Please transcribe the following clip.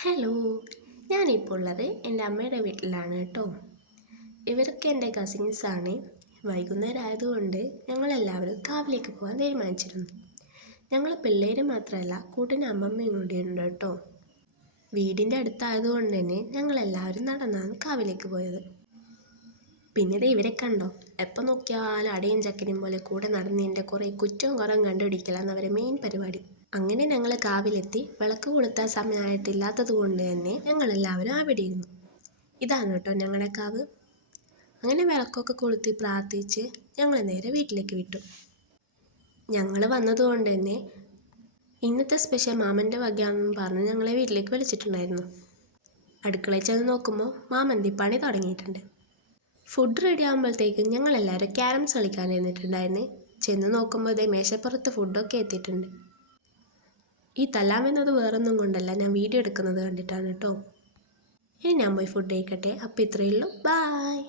Hello, ഞാനിപ്പോൾ ഉള്ളത് എൻ്റെ അമ്മയുടെ വീട്ടിലാണ് കേട്ടോ. ഇവരൊക്കെ എൻ്റെ കസിൻസാണ്. വൈകുന്നേരം ആയതുകൊണ്ട് ഞങ്ങളെല്ലാവരും കാവിലേക്ക് പോകാൻ തീരുമാനിച്ചിരുന്നു. ഞങ്ങൾ പിള്ളേർ മാത്രമല്ല, കൂട്ടിന് അമ്മമ്മയും കൂടിയുണ്ട് കേട്ടോ. വീടിൻ്റെ അടുത്തായതുകൊണ്ട് തന്നെ ഞങ്ങളെല്ലാവരും നടന്നാണ് കാവിലേക്ക് പോയത്. പിന്നീട് ഇവരെ കണ്ടോ, എപ്പോൾ നോക്കിയാലും അടയും ചക്കരയും പോലെ കൂടെ നടന്നതിൻ്റെ കുറേ കുറ്റവും കുറവും കണ്ടുപിടിക്കലാണ് അവരെ മെയിൻ പരിപാടി. അങ്ങനെ ഞങ്ങൾ കാവിലെത്തി. വിളക്ക് കൊളുത്താൻ സമയമായിട്ടില്ലാത്തത് കൊണ്ട് തന്നെ ഞങ്ങളെല്ലാവരും അവിടെ ഇരുന്നു. ഇതാണ് കേട്ടോ ഞങ്ങളുടെ കാവ്. അങ്ങനെ വിളക്കൊക്കെ കൊളുത്തി പ്രാർത്ഥിച്ച് ഞങ്ങൾ നേരെ വീട്ടിലേക്ക് വിട്ടു. ഞങ്ങൾ വന്നതുകൊണ്ട് തന്നെ ഇന്നത്തെ സ്പെഷ്യൽ മാമൻ്റെ വകയാണെന്ന് പറഞ്ഞ് ഞങ്ങളെ വീട്ടിലേക്ക് വിളിച്ചിട്ടുണ്ടായിരുന്നു. അടുക്കളയിൽ ചെന്ന് നോക്കുമ്പോൾ മാമന്തി പണി തുടങ്ങിയിട്ടുണ്ട്. ഫുഡ് റെഡി ആകുമ്പോഴത്തേക്കും ഞങ്ങളെല്ലാവരും ക്യാരംസ് കളിക്കാൻ ഇരുന്നിട്ടുണ്ടായിരുന്നു. ചെന്ന് നോക്കുമ്പോൾ ഇതേ മേശപ്പുറത്ത് ഫുഡൊക്കെ എത്തിയിട്ടുണ്ട്. ഈ തല്ലാമെന്നത് വേറൊന്നും കൊണ്ടല്ല, ഞാൻ വീഡിയോ എടുക്കുന്നത് കണ്ടിട്ടാണ് കേട്ടോ. ഇനി ഞാൻ പോയി ഫുഡ് കഴിക്കട്ടെ. അപ്പോൾ ഇത്രയേ ഉള്ളൂ. ബായ്.